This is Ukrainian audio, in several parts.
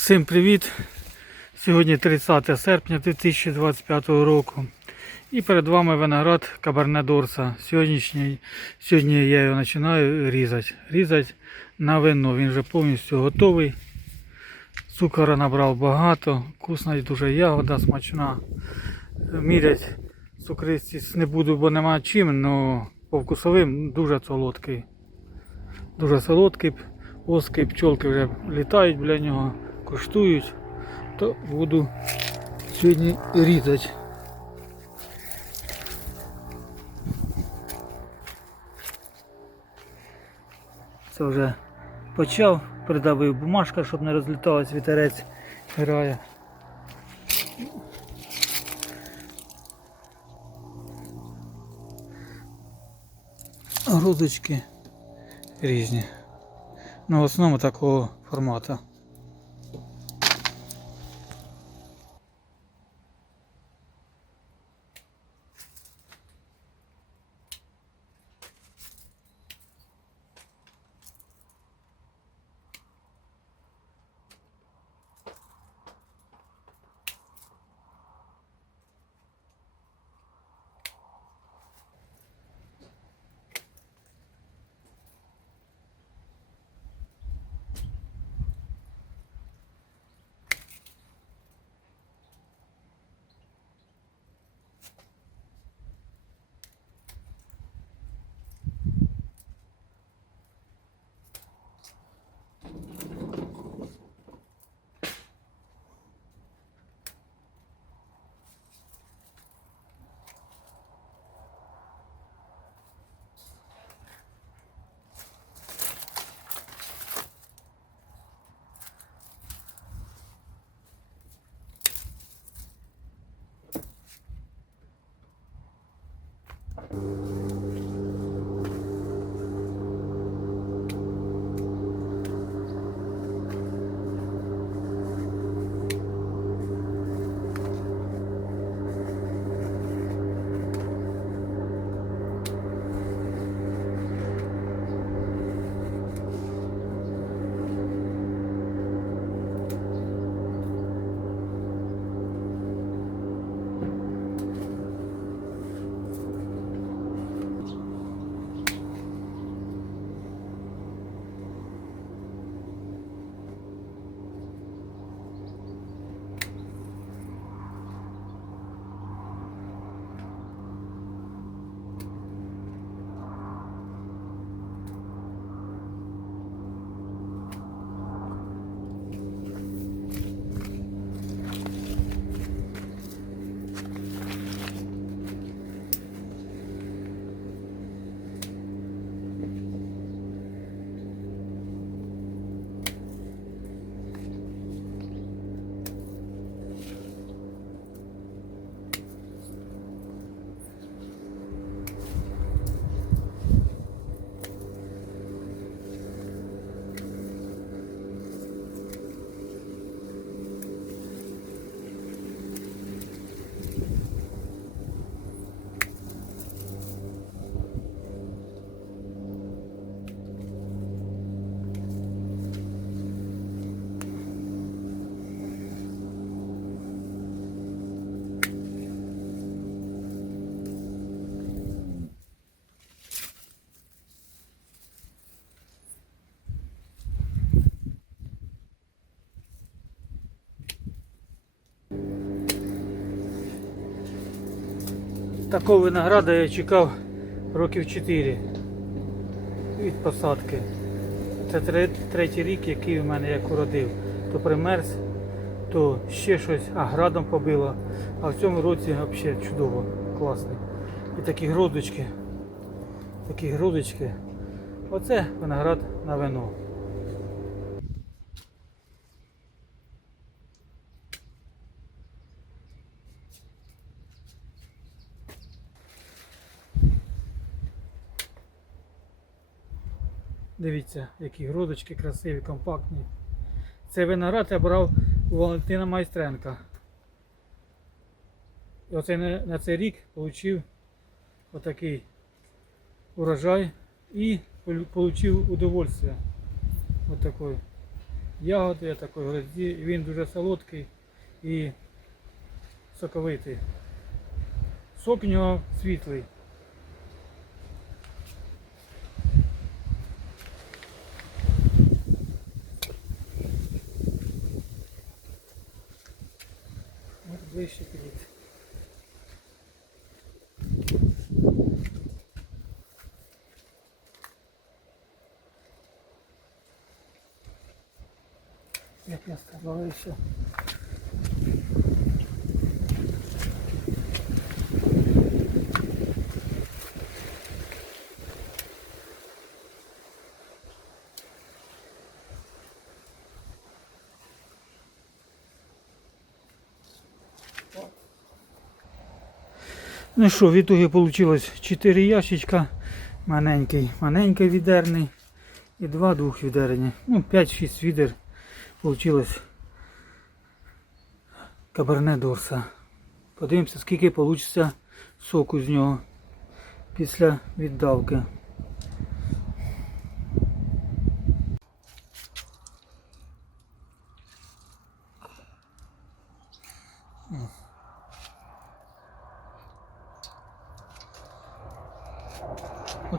Всім привіт! Сьогодні 30 серпня 2025 року. І перед вами виноград Кабарне Дорса. Сьогоднішній, сьогодні я його починаю різати. Різати на вино. Він вже повністю готовий. Цукора набрав багато, вкусна дуже ягода, смачна. Мірять цукристість не буду, бо нема чим, але по вкусовим дуже солодкий. Дуже солодкий, оски, пчолки вже літають біля нього, куштують, то буду сьогодні різати. Це вже почав, придавив бумажка, щоб не розліталась вітерець грає. Грудочки різні. Ну, в основному такого формату. Такого винограда я чекав років 4 від посадки. Це третій рік, який у мене як уродив. То примерз, то ще щось, а градом побило. А в цьому році взагалі чудово, класний. І такі грудочки. Такі грудочки. Оце виноград на вино. Дивіться, які грудочки красиві, компактні. Цей виноград я брав у Валентина Майстренка. І оце на, цей рік отримав отакий урожай і отримав удовольствие. От такої. ягоди такої грозді, він дуже солодкий і соковитий. Сок у нього світлий. Ближче підійти. Як я сказав, ще. Ну що, в ітогі вийшло 4 ящичка. Маленький, маленький відерний і два двохвідерні. Ну, 5-6 відер вийшло каберне дорса. Подивимося, скільки вийде соку з нього після віддавки.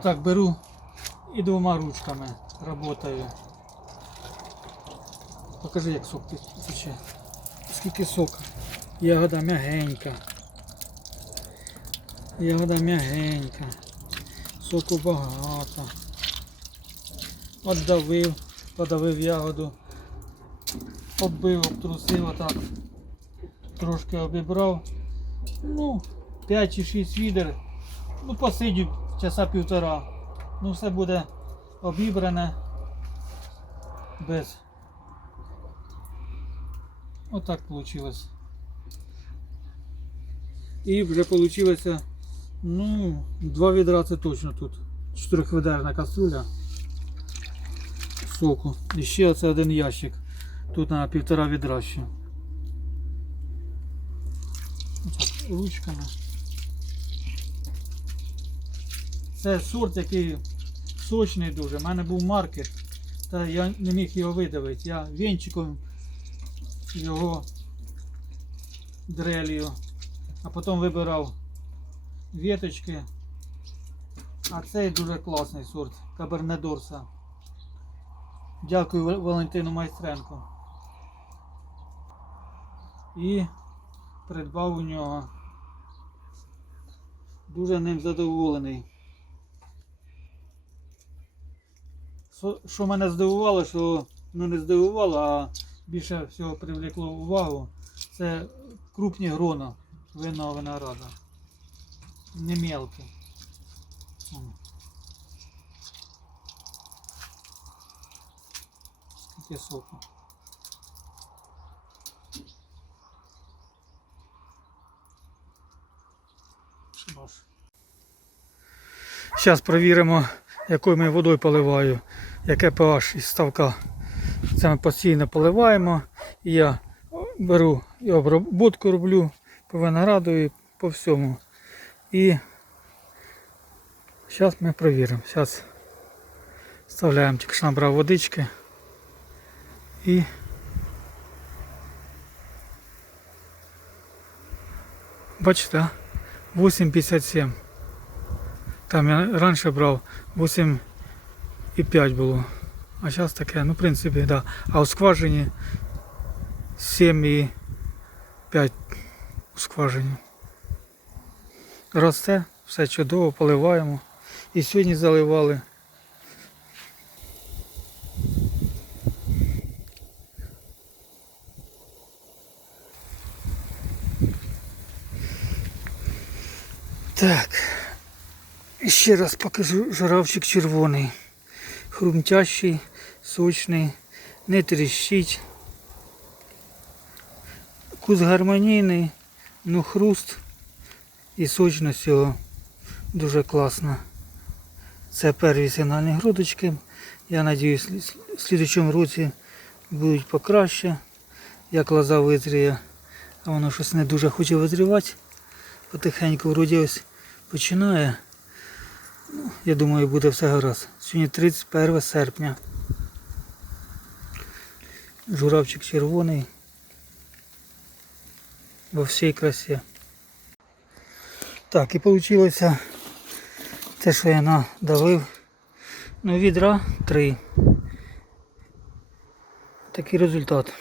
Отак беру і двома ручками работаю. Покажи, як сок тече. Скільки сока. Ягода м'ягенька. Ягода м'ягенька. Соку багато. Отдавив, подавив ягоду. Оббив, обтрусив отак. Трошки обібрав. Ну, 5 чи 6 відер. Ну, посидів часа півтора. Ну, все буде обібране без. Отак вийшло. І вже вийшло, ну, два відра це точно тут. Чотирьохвідерна каструля соку. І ще оце один ящик. Тут на півтора відра ще. Отак, ручками. Це сорт, який сочний дуже. У мене був маркет, та я не міг його видавити. Я вінчиком його дрелью, а потім вибирав віточки. А цей дуже класний сорт Каберне Дорса. Дякую Валентину Майстренко. І придбав у нього. Дуже ним задоволений. Що- мене здивувало, що ну не здивувало, а більше всього привлекло увагу, це крупні грона винного винограда. Не мелкі. Скільки соку. Зараз перевіримо, якою ми водою поливаю, яке pH із ставка. Це ми постійно поливаємо. І я беру і обробку роблю по винограду і по всьому. І зараз ми перевіримо. Зараз вставляємо, тільки що набрав водички. І бачите, 8,57. Там я раніше брав 8,5 було. А зараз таке, ну в принципі, да. А у скважині 7,5 у скважині. Росте, все чудово, поливаємо. І сьогодні заливали. Так. І Ще раз покажу журавчик червоний. Хрумтящий, сочний, не тріщить. Вкус гармонійний, ну хруст і сочність його дуже класна. Це перві сигнальні грудочки. Я сподіваюся, в слідчому році будуть покраще. Як лоза визріє, а воно щось не дуже хоче визрівати. Потихеньку вроді ось починає. Я думаю, буде все гаразд. Сьогодні 31 серпня. Журавчик червоний. Во всій красі. Так, і вийшло те, що я надавив. Ну, відра три. Такий результат.